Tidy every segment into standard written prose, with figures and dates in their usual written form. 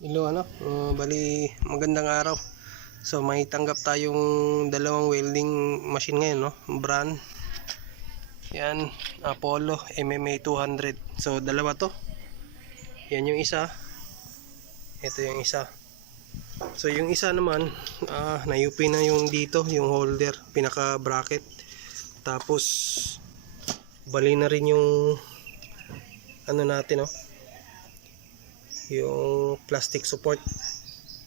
Hello, bali magandang araw. So may tanggap tayong dalawang welding machine ngayon, no? Brand. Yan, Apollo MMA 200. So dalawa to. Yan yung isa. Ito yung isa. So yung isa naman, nayupi na yung dito, yung holder, pinaka bracket. Tapos bali na rin yung ano natin, no? Yung plastic support.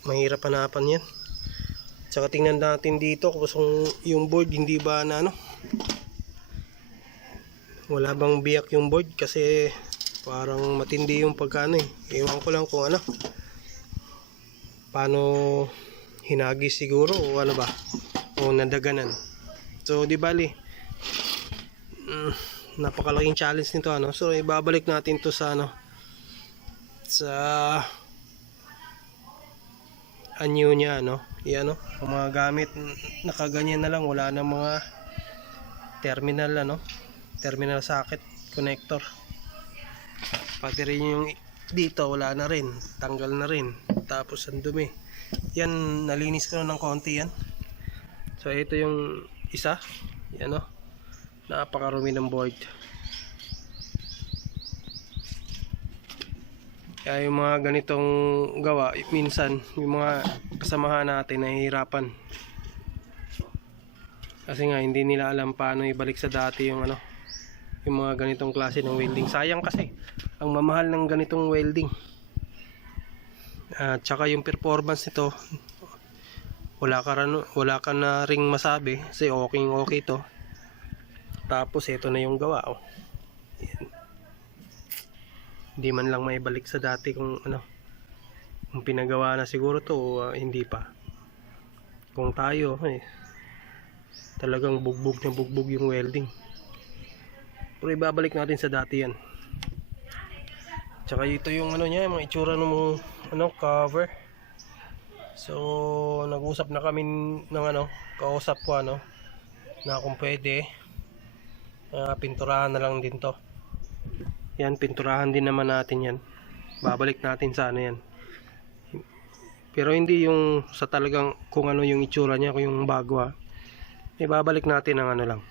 Mahirap hanapan yan. Tsaka tingnan natin dito kung yung board hindi ba na wala bang biyak yung board, kasi parang matindi yung pagkano eh. Ewan ko lang kung paano hinagis siguro o ano ba, o nadaganan. So di bali, napakalaking challenge nito So ibabalik natin to sa sa anyo niya Yan ang mga gamit nakaganyan na lang, wala na mga terminal terminal socket connector, pati rin yung dito wala na rin, tanggal na rin, tapos ang dumi yan, nalinis ko ng konti yan. So ito yung isa, yan napakarumi ng board. Kaya yung mga ganitong gawa, minsan yung mga kasamahan natin nahihirapan. Kasi nga hindi nila alam paano ibalik sa dati yung yung mga ganitong klase ng welding. Sayang kasi ang mamahal ng ganitong welding. At saka yung performance nito, wala ka na ring masabi kasi okay to. Tapos ito na yung gawa Yan. Hindi man lang maibalik sa dati kung kung pinagawa na siguro to, hindi pa. Kung tayo talagang bugbog na bugbog yung welding, pero ibabalik natin sa dati yan. Tsaka ito yung niya, mga itsura ng cover. So nag-usap na kami ng kausap ko na kung pwede pinturahan na lang din to. Yan, pinturahan din naman natin yan. Babalik natin sa yan. Pero hindi yung sa talagang kung yung itsura niya, kung yung bago ibabalik natin ang lang.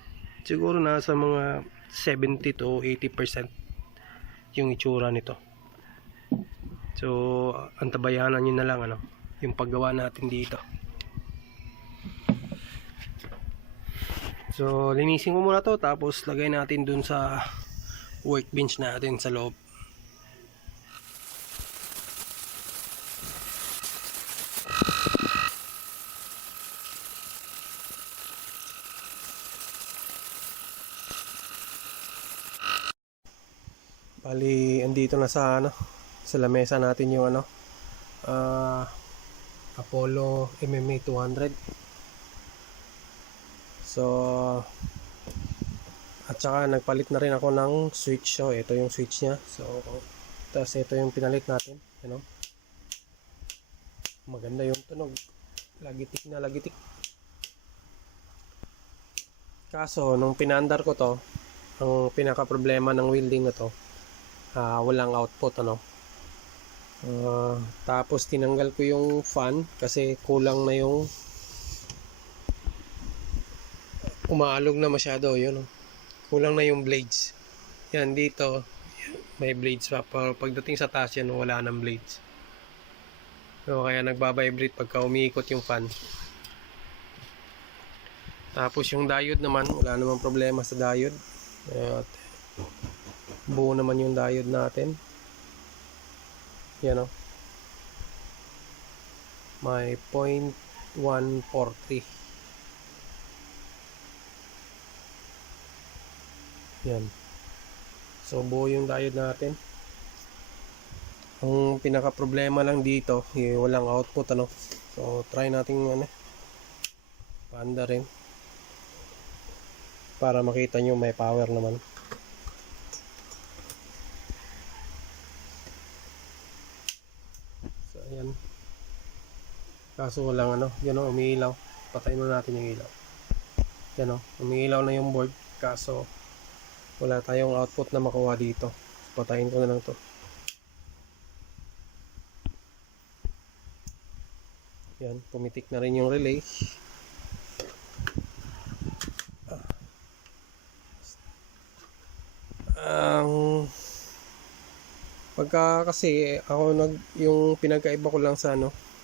Siguro nasa mga 70 to 80% yung itsura nito. So antabayanan nyo na lang yung paggawa natin dito. So linisin ko muna to, tapos lagay natin dun sa workbench natin sa loob. Bali andito na sa sa lamesa natin yung Apollo MMA 200. So at saka nagpalit na rin ako ng switch. So ito yung switch nya. So tapos ito yung pinalit natin, maganda yung tunog, lagitik na lagitik. Kaso nung pinandar ko to, ang pinaka problema ng welding na to, walang output tapos tinanggal ko yung fan kasi kulang na yung umaalog na masyado kulang na yung blades. Yan dito may blades pa, pero pagdating sa taas yan wala nang blades. So kaya nagbabibrate pagka umiikot yung fan. Tapos yung diode naman, wala namang problema sa diode. At buo naman yung diode natin. Yan may 0.143. Yan. So buo yung diode natin. Ang pinaka problema lang dito, walang output So try natin paanda rin para makita nyo may power naman. So ayan. Kaso walang umiilaw. Patayin mo natin yung ilaw. Yan umiilaw na yung board, kaso wala tayong output na makuha dito. Patayin ko na lang to. Yan, pumitik na rin yung relay. Ang pagka kasi ako yung pinagkaiba ko lang sa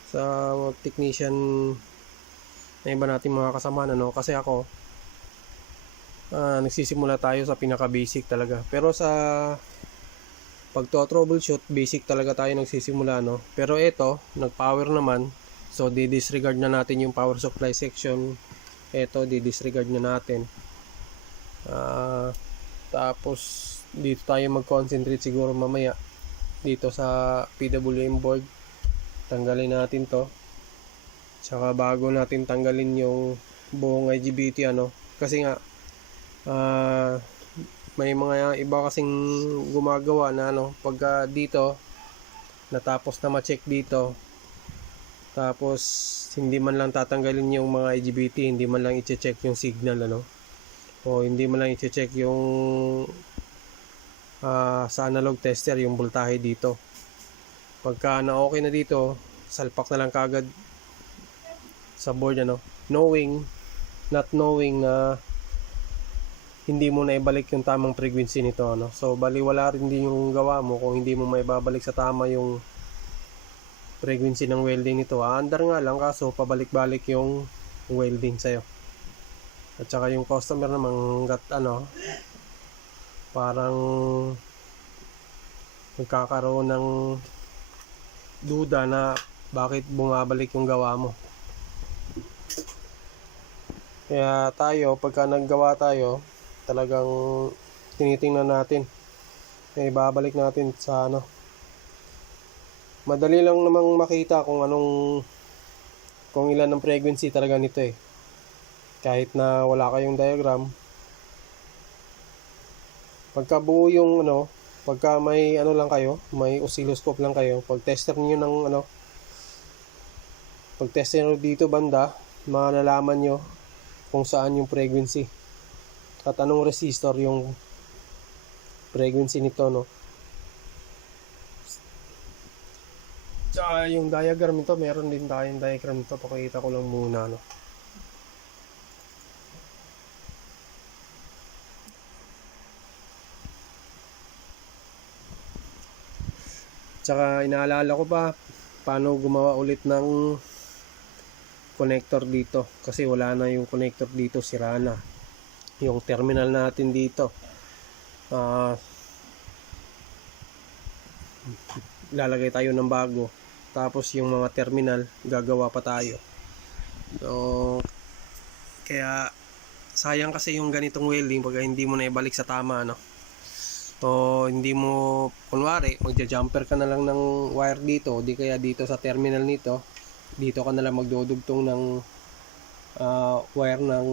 sa technician na iba nating mga kasama kasi ako nagsisimula tayo sa pinaka basic talaga, pero sa troubleshoot basic talaga tayo nagsisimula pero ito nag power naman, so di-disregard na natin yung power supply section. Ito di-disregard na natin, tapos dito tayo mag-concentrate siguro mamaya dito sa PWM board. Tanggalin natin to, tsaka bago natin tanggalin yung buong IGBT kasi nga may mga iba kasing gumagawa na pagka dito natapos na ma-check dito, tapos hindi man lang tatanggalin yung mga IGBT, hindi man lang i-check yung signal o hindi man lang i-check yung sa analog tester yung voltahe dito. Pagka na okay na dito, salpak na lang kagad sa board not knowing na hindi mo na ibalik yung tamang frequency nito so baliwala rin din yung gawa mo kung hindi mo maibabalik sa tama yung frequency ng welding nito. Andar nga lang, kaso pabalik-balik yung welding sa'yo. At saka yung customer naman parang nagkakaroon ng duda na bakit bumabalik yung gawa mo. Kaya tayo, pagka naggawa tayo, talagang tinitingnan natin, babalik natin sa madali lang namang makita kung ilan ang frequency talaga nito kahit na wala kayong diagram. Pagka buo yung pagka may lang kayo, may oscilloscope lang kayo, pag tester niyo ng pag tester niyo dito banda, malalaman niyo kung saan yung frequency at anong resistor yung frequency nito Tsaka yung diagram nito, meron din tayong diagram nito, pakita ko lang muna Tsaka inaalala ko pa paano gumawa ulit ng connector dito, kasi wala na yung connector dito, sira na yung terminal natin dito. Lalagay tayo ng bago, tapos yung mga terminal gagawa pa tayo. So kaya sayang kasi yung ganitong welding pag hindi mo na ibalik sa tama o hindi mo, kunwari magja-jumper ka na lang ng wire dito, di kaya dito sa terminal nito, dito ka na lang magdudugtong ng wire ng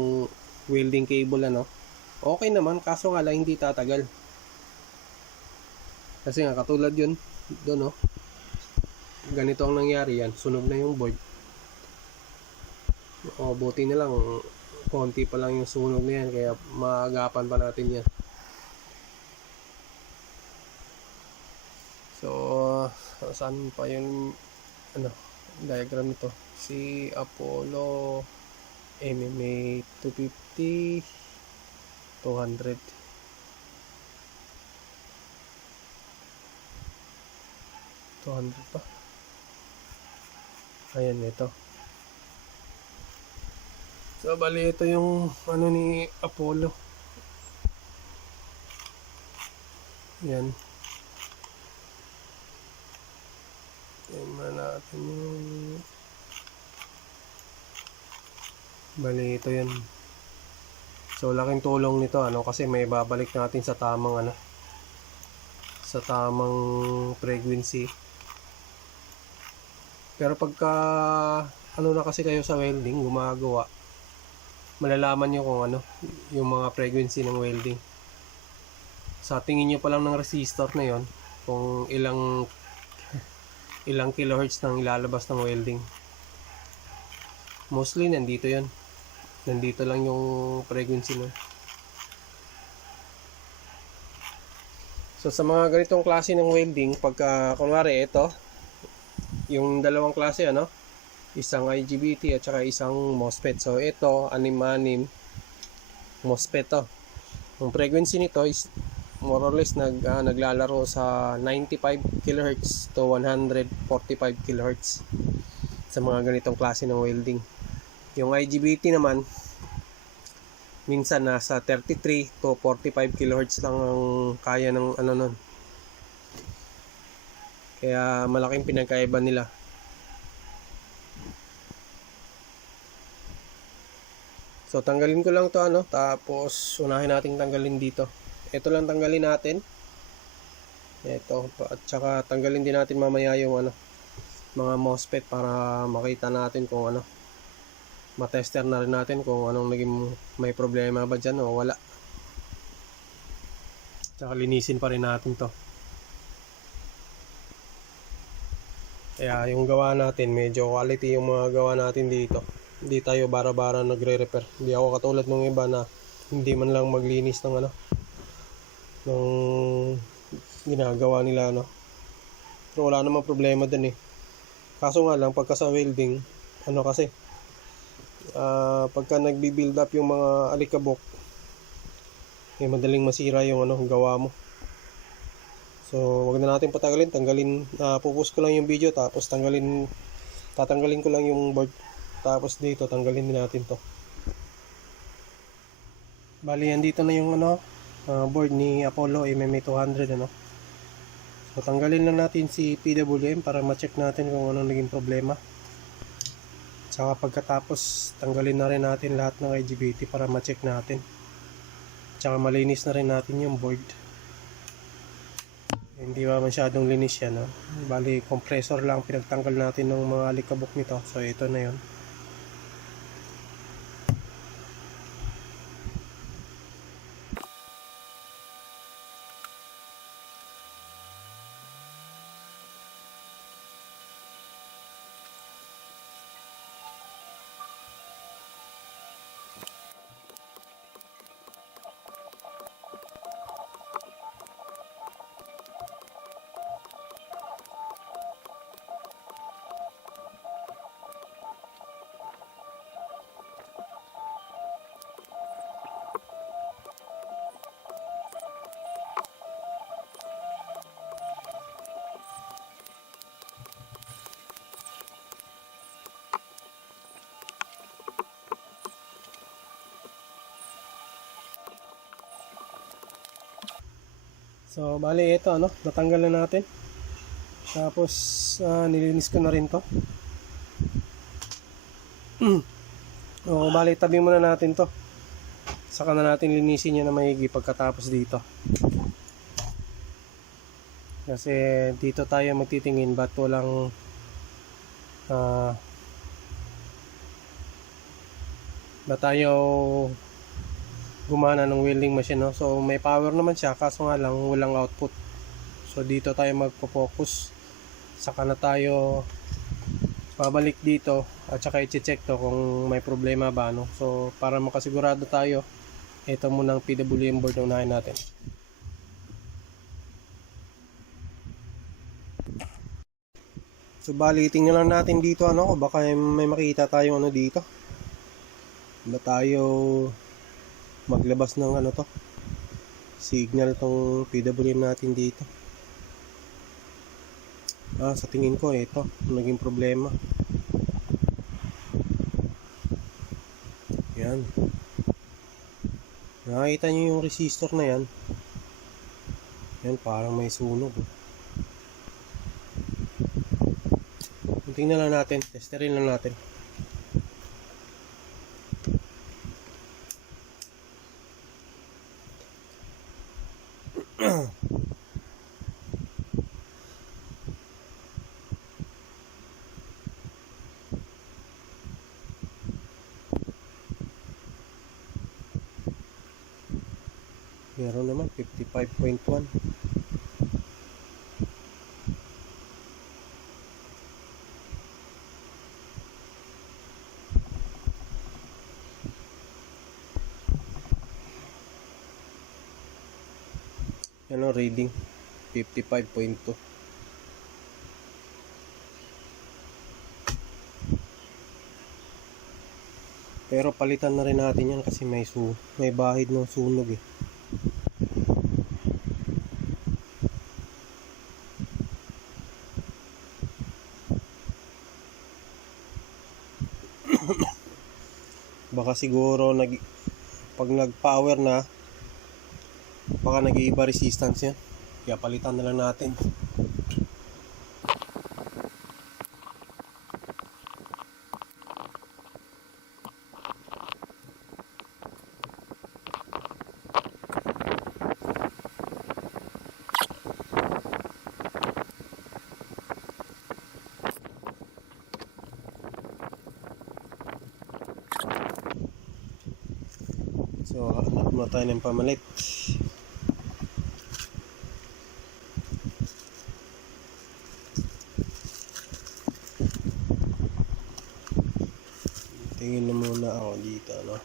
welding cable okay naman, kaso nga lang hindi tatagal. Kasi nga katulad yun doon ganito ang nangyari, yan sunog na yung board. Buti na lang konti pa lang yung sunog na yan, kaya maagapan pa natin yan. So saan pa yung diagram nito? Si Apollo MMA 250 200 pa. Ayan, ito. So bali ito yung ni Apollo. Yan. Yan na natin yung bali ito yan. So laking tulong nito kasi may babalik natin sa tamang sa tamang frequency. Pero pagka na kasi kayo sa welding gumagawa, malalaman nyo kung yung mga frequency ng welding. Sa tingin nyo pa lang ng resistor na yon kung ilang kilohertz nang ilalabas ng welding. Mostly nandito yon, nandito lang yung frequency So sa mga ganitong klase ng welding, pagka kunwari ito yung dalawang klase isang IGBT at saka isang MOSFET. So ito, 6-6 MOSFET to. Ang frequency nito is more or less naglalaro sa 95 kHz to 145 kHz sa mga ganitong klase ng welding. Yung IGBT naman minsan nasa 33 to 45 kHz lang ang kaya ng ano nun. Kaya malaking pinagkaiba nila. So tanggalin ko lang to tapos unahin natin tanggalin dito. Ito lang tanggalin natin. Ito at saka tanggalin din natin mamaya yung mga MOSFET para makita natin kung matester na rin natin kung anong naging may problema ba dyan o wala. Tsaka linisin pa rin natin to. Kaya yung gawa natin medyo quality yung mga gawa natin dito. Hindi tayo bara-bara nagre-repair. Hindi ako katulad ng iba na hindi man lang maglinis ng ng ginagawa nila Pero wala namang problema dun eh. Kaso nga lang pagka sa welding kasi pagka nagbi-build up yung mga alikabok madaling masira yung gawa mo. So wag na natin patagalin, pupus ko lang yung video tapos tatanggalin ko lang yung board, tapos dito tanggalin din natin to. Bali yan dito na yung board ni Apollo MMA200 So tanggalin lang natin si PWM para ma-check natin kung anong naging problema. Saka pagkatapos tanggalin na rin natin lahat ng IGBT para ma-check natin. Tsaka malinis na rin natin yung board. Hindi ba masyadong linis yan Bali compressor lang pinagtanggal natin ng mga alikabok nito. So ito na yun. So bali ito natanggal na natin. Tapos nilinis ko na rin to. O bali tabi muna natin to. Saka na natin linisin yan na maigi pagkatapos dito. Kasi dito tayo magtitingin ba't walang ba tayo gumana ng welding machine So may power naman siya kaso nga lang walang output. So dito tayo magpo-focus. Saka na tayo babalik dito at saka i-check to kung may problema ba So para makasigurado tayo, ito muna ang PWM board na unahin natin. So bali tingnan lang natin dito baka may makita tayo dito. Ba tayo maglabas ng signal tong PWM natin dito. Sa tingin ko ito naging problema. Yan. Nakita nyo yung resistor na yan. Yan parang may sunog. Tingnan lang natin, testerin lang natin. Meron naman 55.1. Yan reading 55.2. Pero palitan na rin natin yan kasi may bahid ng sunog eh. Baka siguro pag nag-power na, baka nag-iiba resistance yan. Kaya palitan na lang natin. So, hanap na tayo ng pamalit. Tingin na muna ako dito, no?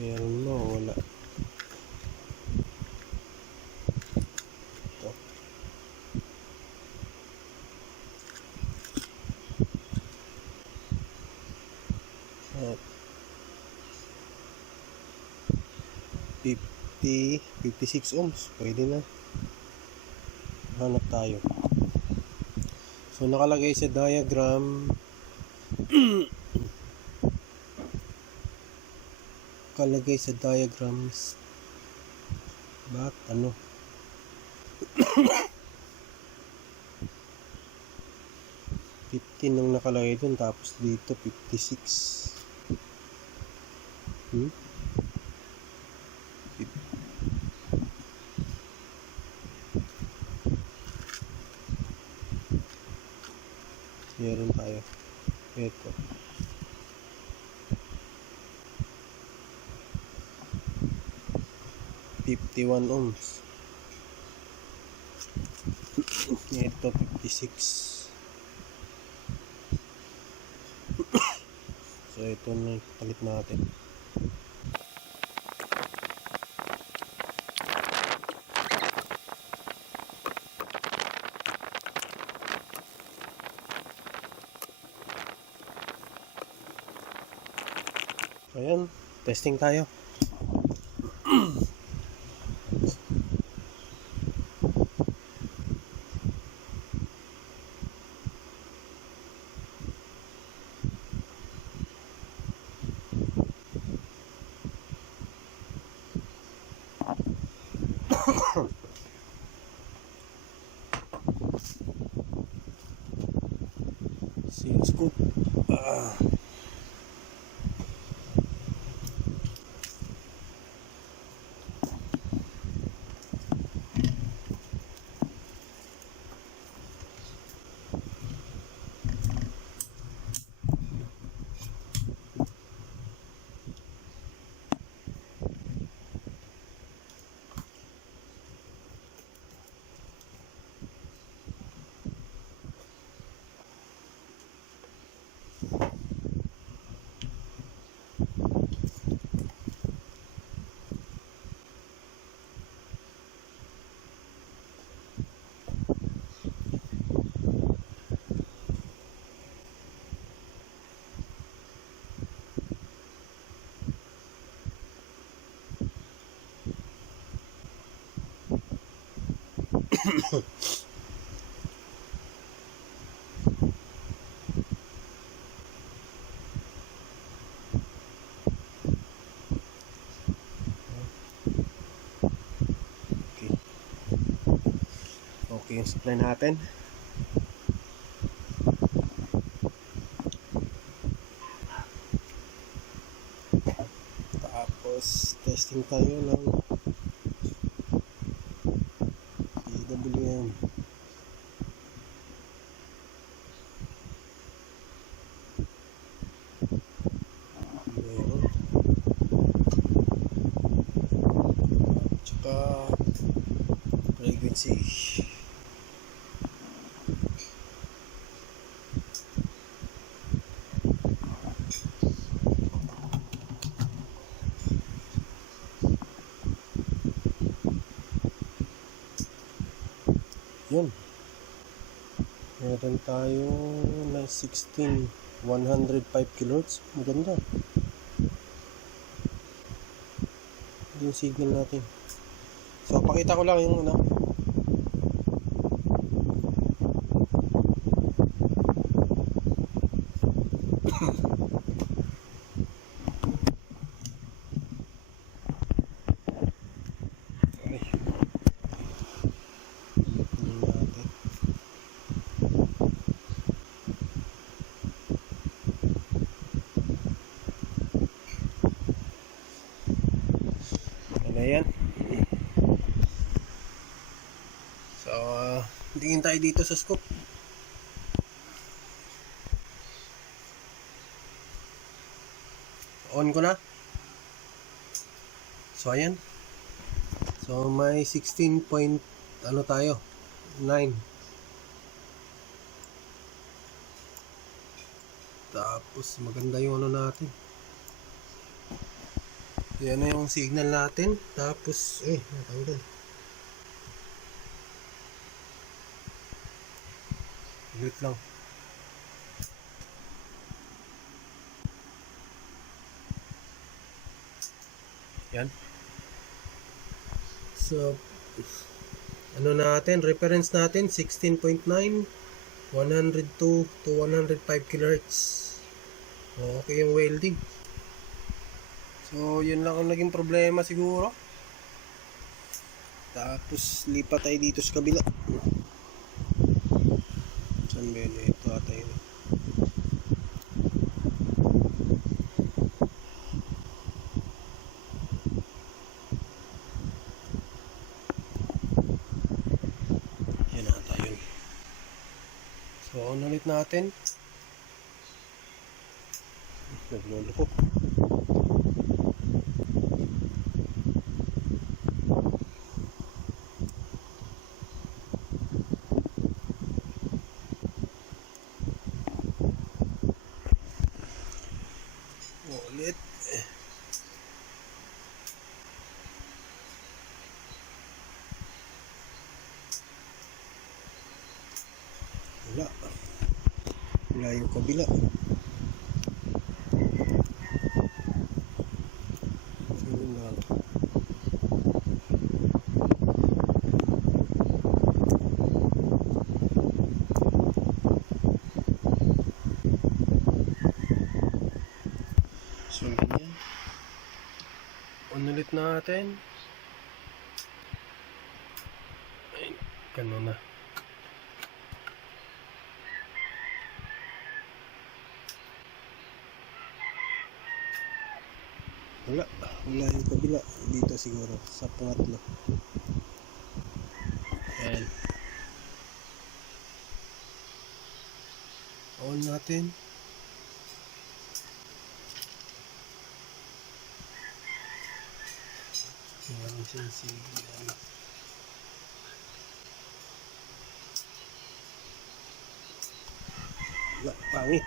Meron na, wala. Ito. 56 ohms, pwede na. Hanap tayo. So nakalagay sa diagram bakit ano 15 nung nakalagay dun, tapos dito 56. Meron tayo. Ito. ₱51 ohms. Ito 56. So ito na palit natin. Ayan, testing tayo. Scoop. Okay, yung supply natin. Tapos testing tayo ng PWM. Tsaka frequency. Yun. Meron tayo na 16, 105 kHz. Maganda. Yung signal natin. So, pakita ko lang yung ano. Ayan. So, tingin tayo dito sa scope. On ko na. So, ayan. So, may 16 point, ano tayo? 9. Tapos, maganda yung ano natin. Yan na yung signal natin. Tapos, natanggal. Wait lang. Yan. So, ano natin, reference natin 16.9, 102 to 105 kHz. Okay yung welding. So, yun lang ang naging problema siguro. Tapos, lipat tayo dito sa kabila. Saan ba yun? Ito ata yun. Yan ata yun. So, on ulit natin. Naglolo ko. Ulit. Wala yung kabila. So, ganyan. On ulit natin. Ay, ganun na. Wala yung kabila. Dito siguro, sa pangatlo. Ayan. On natin. Ayan siya signal. Wala, pangit.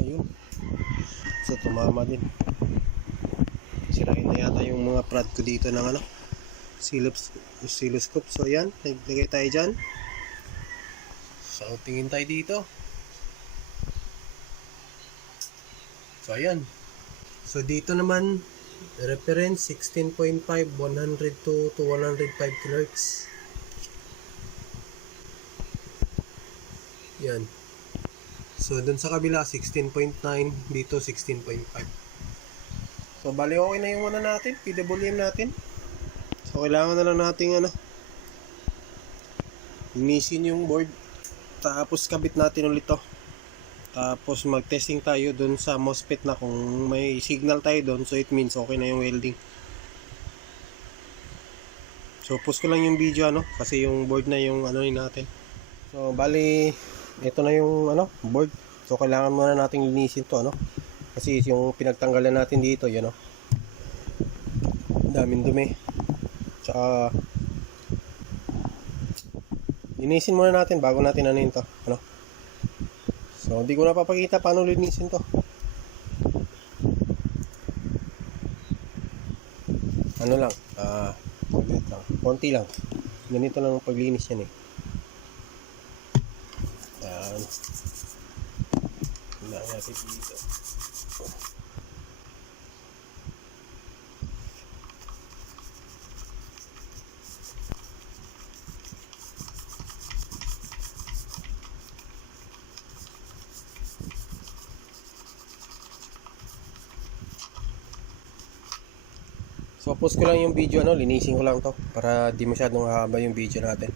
Ayun. So, tumama din. Sirain na yata yung mga prad ko dito ng ano, oscilloscope. So, ayan. Naglagay tayo dyan. So, tingin tayo dito. So, ayan. So, dito naman, reference 16.5, 102 to 105 kHz. Yan. So, dun sa kabila, 16.9. Dito, 16.5. So, bali okay na yung ano natin, PWM natin. So, kailangan na lang natin linisin yung board. Tapos, kabit natin ulit to. Tapos, mag-testing tayo dun sa MOSFET na kung may signal tayo dun. So, it means okay na yung welding. So, So post ko lang yung video kasi yung board na yung natin. So bali ito na yung board. So kailangan muna nating linisin to kasi yung pinagtanggalan natin dito daming dumi. Tsaka linisin muna natin bago natin to So hindi ko na papakita paano linisin to. Lang saglit lang, konti lang, ganito lang ang paglinis yan yan. Wala natin dito. So post ko lang yung video linisin ko lang to para di masyadong haba yung video natin.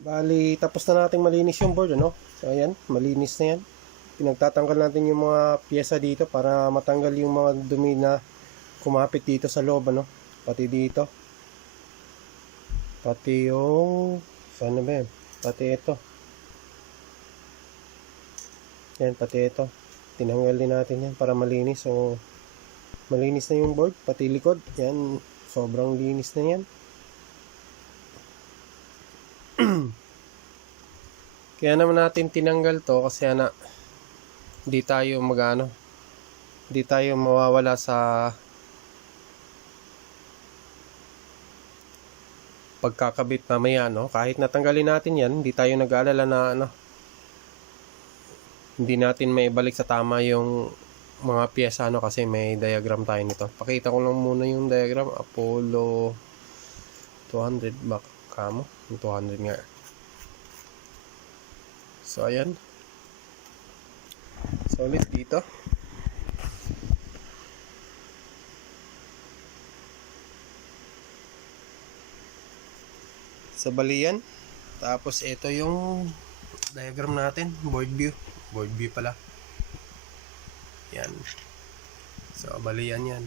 Bali tapos na nating malinis yung board So ayan, malinis na yan. Pinagtatanggal natin yung mga pyesa dito para matanggal yung mga dumi na kumapit dito sa loob pati dito. Pati yung saan na ba yan? Pati ito. Yan, pati ito. Tinanggal din natin yan para malinis. So malinis na yung board, pati likod. Yan, sobrang linis na yan. Kaya naman natin tinanggal to kasi hindi tayo hindi tayo mawawala sa pagkakabit mamaya kahit natanggalin natin yan, hindi tayo nag-aalala na hindi natin maibalik sa tama yung mga piyesa kasi may diagram tayo nito. Pakita ko lang muna yung diagram. Apollo 200 back kamo, 200 nga. So ayan, so ulit dito sa balian. Tapos ito yung diagram natin, board view pala. Yan. So, balian yan.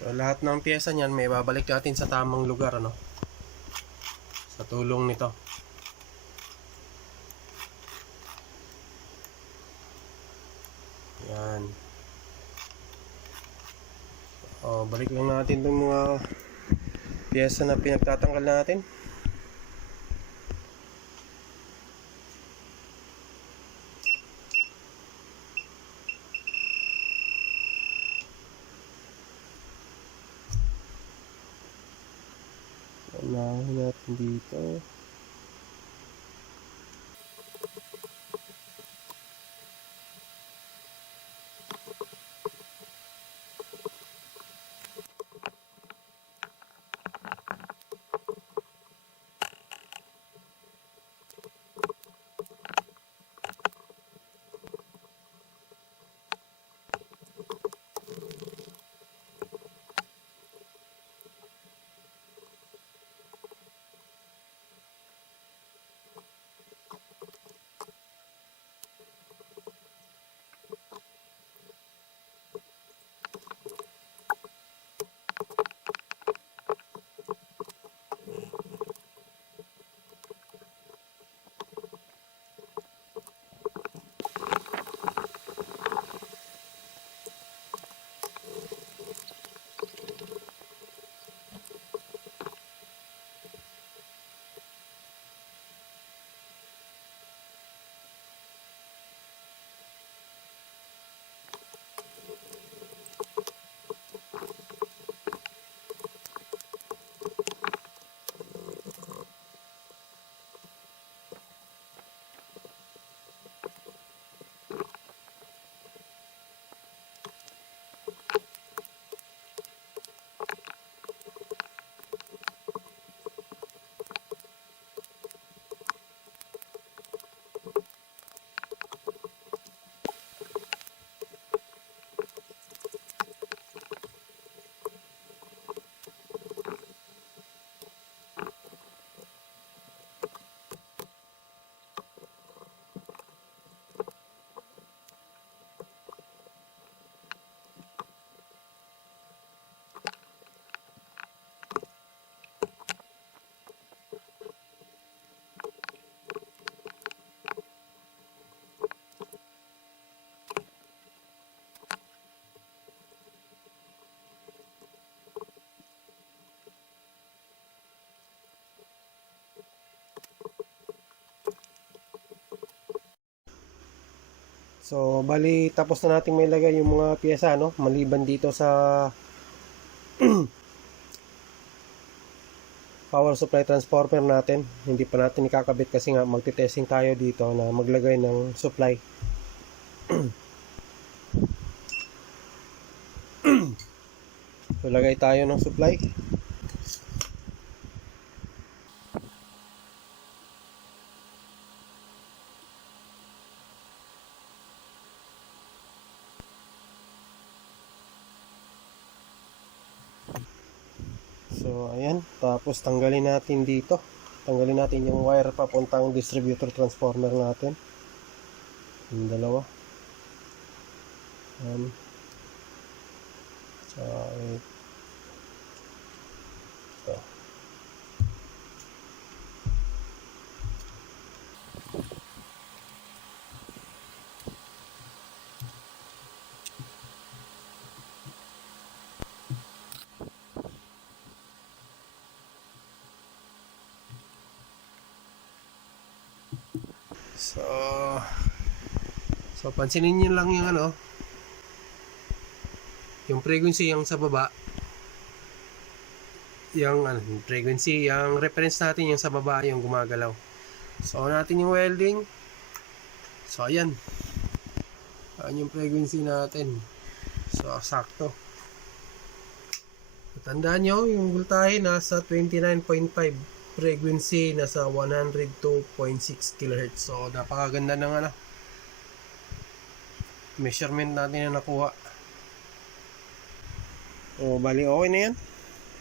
So, lahat ng pyesa niyan may babalik natin sa tamang lugar sa tulong nito. Yan. Balik lang natin itong mga pyesa na pinagtatanggal natin. Unahin natin dito. So, bali tapos na natin may lagay yung mga piyesa, no? Maliban dito sa power supply transformer natin. Hindi pa natin ikakabit kasi nga magte-testing tayo dito na maglagay ng supply. So, lagay tayo ng supply. So, ayan. Tapos, tanggalin natin dito. Tanggalin natin yung wire papuntang distributor transformer natin. Yung dalawa. Ayan. So, ito. So pansinin niyo lang yung ano, yung frequency yung sa baba, yung ano, yung frequency, yung reference natin yung sa baba yung gumagalaw. So natin yung welding. So ayan. Ayan yung frequency natin. So sakto. Tandaan nyo, yung voltahe nasa 29.5, frequency nasa 102.6 kHz. So napakaganda ng ano, measurement natin na nakuha. O bali okay na yan.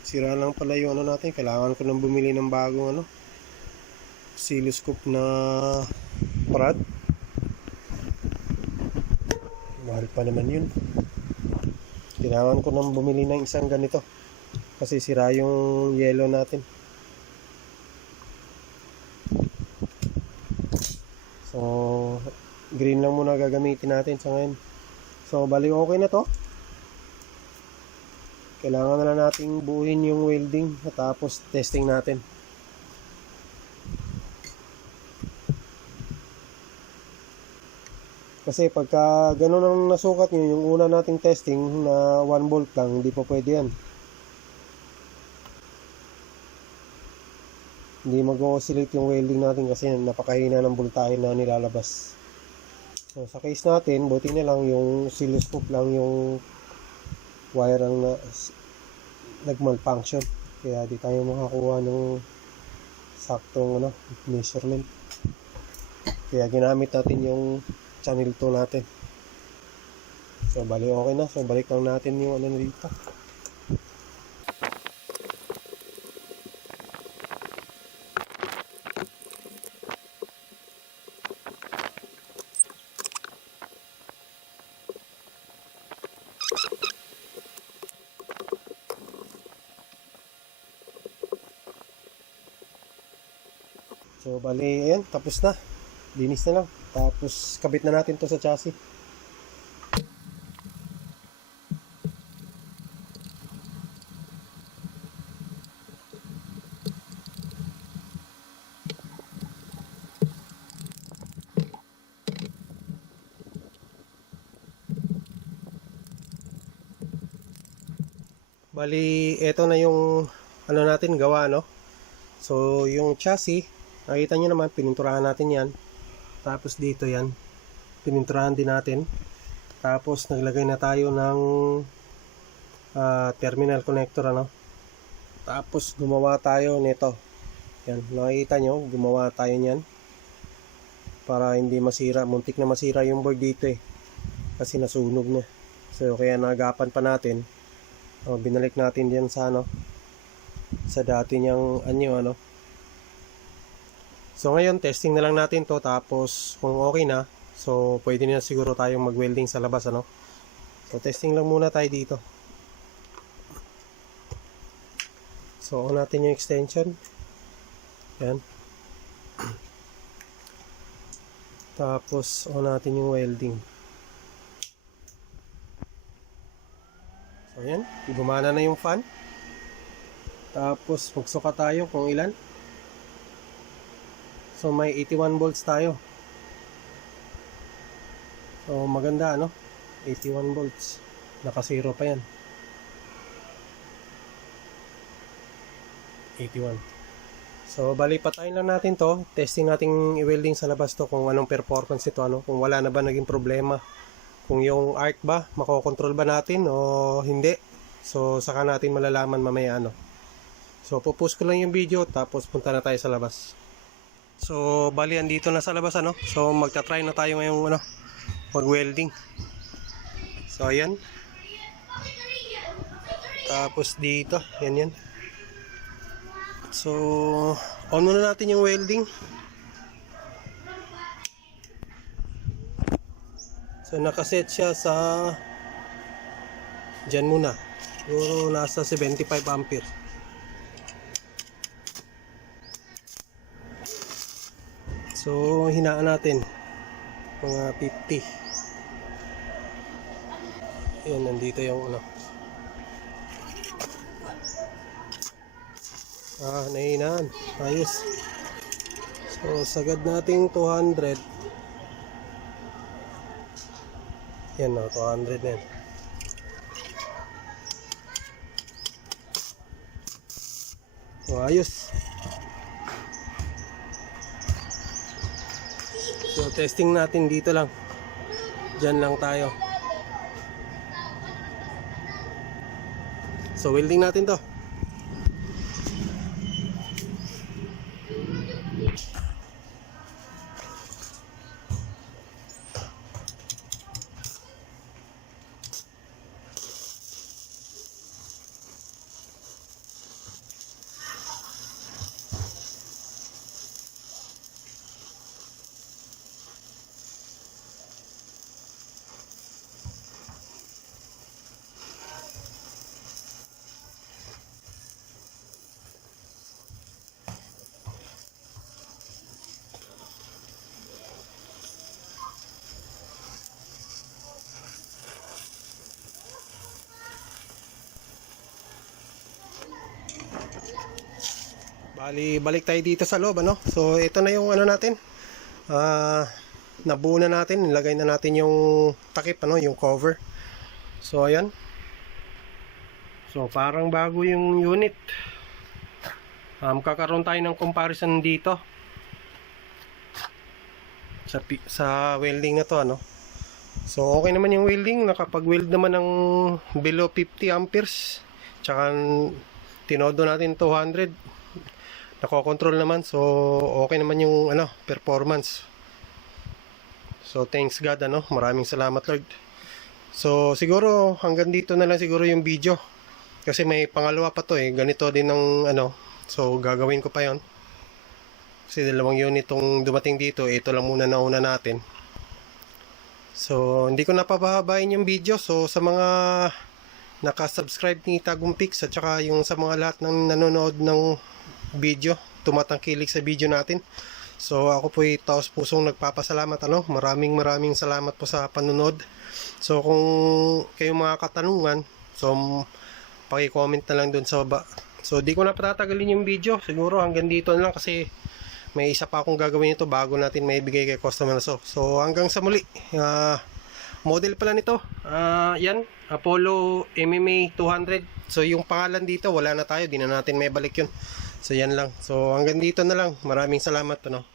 Sira lang pala yung ano natin. Kailangan ko nang bumili ng bagong ano, oscilloscope na rod. Mahal pa naman yun. Kailangan ko nang bumili ng isang ganito kasi sira yung yellow natin. So green lang muna gagamitin natin sa ngayon. So bali okay na to. Kailangan na lang nating buuin yung welding at tapos testing natin. Kasi pagka ganun ang nasukat nyo, yung una nating testing na 1 volt lang, hindi pa pwede yan. Hindi mag-oscillate yung welding natin kasi napakahina ng voltahe na nilalabas. So, sa case natin, buti na lang yung oscilloscope lang yung wire ang nag-malfunction. Kaya di tayo makakuha ng saktong ano, measurement. Kaya ginamit natin yung channel 2 natin. So, bali okay na. So, balik lang natin yung ano dito. So, bali, ayan, tapos na. Linis na lang. Tapos, kabit na natin to sa chassis. Bali, eto na yung ano natin gawa, no? So, yung chassis, nakita nyo naman, pininturahan natin yan. Tapos dito yan, pininturahan din natin. Tapos naglagay na tayo ng terminal connector, ano. Tapos gumawa tayo nito. Yan, nakikita nyo, gumawa tayo niyan. Para hindi masira, muntik na masira yung board dito eh. Kasi nasunog na. So kaya nagapan pa natin. Binalik natin diyan sa ano, sa dati niyang ano. So ngayon testing na lang natin to, tapos kung okay na, so pwede na siguro tayong mag-welding sa labas, ano. So testing lang muna tayo dito. So on natin yung extension. Yan. Tapos on natin yung welding. So yan, gumana na yung fan. Tapos magsuka tayo kung ilan. So may 81 volts tayo. So maganda ano, 81 volts, naka 0 pa yan, 81. So bali patayin lang natin to, testing natin i-welding sa labas to kung anong performance ito, ano, kung wala na ba naging problema, kung yung arc ba makokontrol ba natin o hindi. So saka natin malalaman mamaya ano. So pupush ko lang yung video tapos punta na tayo sa labas. So bali andito na sa labas ano. So magta-try na tayo ngayong ano, mag-welding. So ayan. Tapos dito, yan. So on muna natin yung welding. So nakaset siya sa dyan muna. Siguro nasa 75 ampere. So hinaan natin mga 50. Ayan, nandito yung ano. Nahinaan. Ayos. So sagad nating 200. Yan o, 200 na yan. So ayos. So testing natin dito lang. Diyan lang tayo. So welding natin to. Bali, balik tayo dito sa loob, ano? So, ito na yung ano natin. Nabuo na natin. Nilagay na natin yung takip, ano? Yung cover. So, ayan. So, parang bago yung unit. Kakaroon tayo ng comparison dito. Sa welding na to, ano? So, okay naman yung welding. Nakapag-weld naman ng below 50 amperes. Tsaka, tinodo natin 200. Nako-control naman, so okay naman yung ano, performance. So thanks God, ano, maraming salamat Lord. So siguro hanggang dito na lang siguro yung video. Kasi may pangalawa pa to ganito din ng ano. So gagawin ko pa 'yon. Kasi dalawang unit tong dumating dito, ito lang muna nauna natin. So hindi ko napapahabain yung video. So sa mga naka-subscribe ni Tagumpix at saka yung sa mga lahat ng nanonood ng video, tumatangkilik sa video natin. So ako po'y taos pusong nagpapasalamat, ano. Maraming salamat po sa panunod. So kung kayong mga katanungan, so paki-comment na lang dun sa baba. So di ko na patatagalin yung video. Siguro hanggang dito na lang kasi may isa pa akong gagawin ito bago natin maibigay kay customer. So hanggang sa muli. Model pala nito. Yan, Apollo MMA 200. So yung pangalan dito wala na tayo, di na natin may balik yun. So yan lang. So hanggang dito na lang. Maraming salamat, ano.